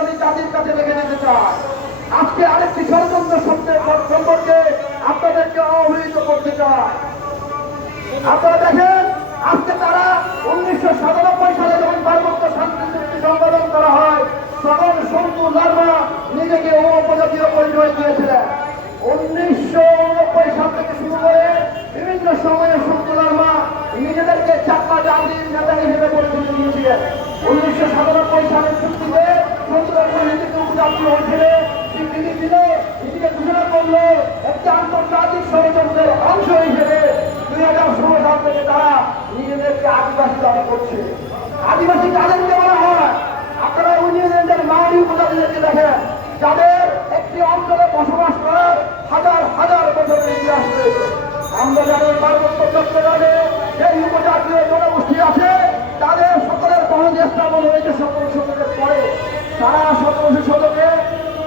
আমি জাতির কাছে রেখে যেতে চাই। আজকে আরেকটি ষড়যন্ত্র সম্পর্কে আপনাদেরকে অবহিত করতে চাই। আপনারা দেখেন, আজকে তারা উনিশশো সাতানব্বই সালে যখন পার্বত্য শান্তি চুক্তি সম্পাদন করা হয়, তখন সন্তু লার্মা নিজেকে উপজাতীয় পরিচয় দিয়েছিলেন। উনিশশো উনব্বই সাল থেকে শুরু করে বিভিন্ন সময়ে সন্তু লার্মা নিজেদেরকে চাপা জাতির নেতা হিসেবে পরিচিতি দিয়েছিলেন উনিশশো সাতানব্বই সালের চুক্তিতে সন্তু লার্মা নিজেকে উপজাতীয় হিসেবে স্বীকৃতি দিল নিজেকে ঘোষণা করল একটি আন্তর্জাতিক ষড়যন্ত্রের অংশ হিসেবে দুই হাজার ষোলো সাল থেকে তারা নিজেদেরকে আদিবাসী দাবি করছে। আদিবাসী কাদেরকে বলা হয়, আপনারা ইউনিয়নের মাওরি উপজাতিদেরকে দেখেন, যাদের একটি অঞ্চলে বসবাস করার হাজার হাজার বছরের ইতিহাস রয়েছে। আমরা জানি পার্বত্য চট্টগ্রামে এই উপজাতীয় জনগোষ্ঠী আছে, তাদের সকলের বহন স্থাপন হয়েছে সকল শতকের পরে। তারা সতেরোশো শতকে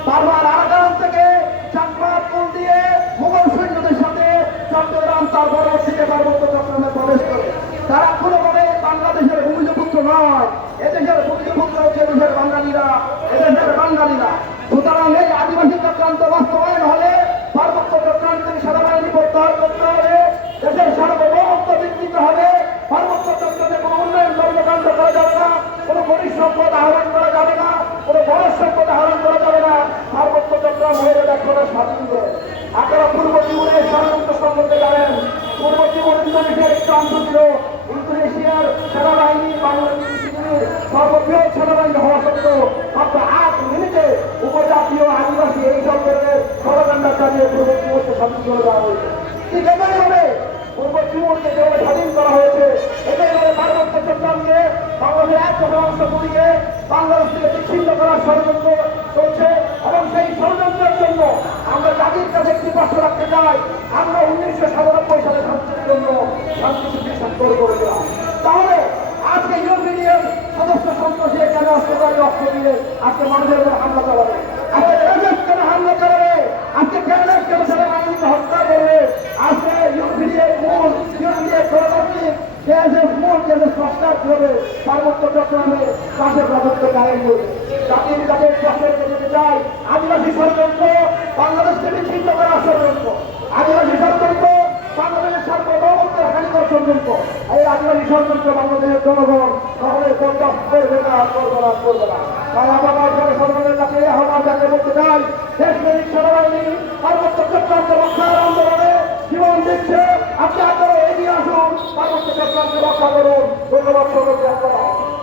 বারবার আরাকান থেকে চাকমা পুল দিয়ে মুঘল সৈন্যদের সাথে চট্টগ্রাম তার পরবর্তীতে পার্বত্য চট্টগ্রামে প্রবেশ করে তারা কোনোভাবে বাংলাদেশের ভূমিজপুত্র নয় এদেশের ভূমিজপুত্র হচ্ছে এদেশের বাঙালিরা এদেশের বাঙালিরা। সুতরাং এই আদিবাসী চক্রান্ত বাস্তবায়ন হলে পার্বত্য চক্রান্তের সেনাবাহিনী প্রত্যাহার করতে হবে। দেশের সার্বভৌমত্ব বিকৃত হবে পার্বত্য চক্রান্তে কোনো উন্নয়ন কর্মকাণ্ড করা যাবে না, কোনো গরিব সম্পদ আহরণ করা যাবে না, কোনো বড় সম্পদ আহরণ করা যাবে না। পার্বত্য চট্টগ্রাম হয়ে যাবে এখন স্বাধীন আপনারা পূর্ব জীবনের ষড়যন্ত্র সম্পর্কে জানেন পূর্ব জীবন ইন্দোনেশিয়ার অংশ ছিল ঠিক এটাই হবে। পূর্ব জীবনকে যেভাবে স্বাধীন করা হয়েছে এটাই হবে পার্বত্য চট্টগ্রামকে, বাংলাদেশের এক অংশগুলিকে বাংলাদেশ থেকে বিচ্ছিন্ন করার ষড়যন্ত্র চলছে এবং সেই ষড়যন্ত্রের জন্য আমরা জাতির কাছে একটি প্রশ্ন রাখতে চাই। আমরা উনিশশো সাতানব্বই সালে শান্তির জন্য শান্তি চুক্তি স্বাক্ষর করে দিলাম তাহলে আজকে ইউরোপিয়ান সদস্য সন্ত্রাসী কেন অস্ত্রধারী অস্ত্র দিয়ে আজকে মানুষের উপর হামলা চালাবে? দেশের মূল দেশের সংস্কার হবে পার্বত্য চট্টগ্রামে কাশের রাজত্ব কায়েম করবে জাতির কাছে প্রশ্ন করতে চাই আদিবাসী ষড়যন্ত্র, বাংলাদেশকে বিচ্ছিন্ন করার ষড়যন্ত্র। আদিবাসী ষড়যন্ত্র, বাংলাদেশের সার্বভৌমত্বের হানিকর ষড়যন্ত্র। এই আদিবাসী ষড়যন্ত্র বাংলাদেশের জনগণ কখনোই বরদাস্ত করবে না করবে না করবে না। তাই আমার জনসাধারণের কাছে আহ্বান জানিয়ে বলতে চাই পার্বত্য চট্টগ্রামকে রক্ষা করুন। ধন্যবাদ সকলকে আপনারা।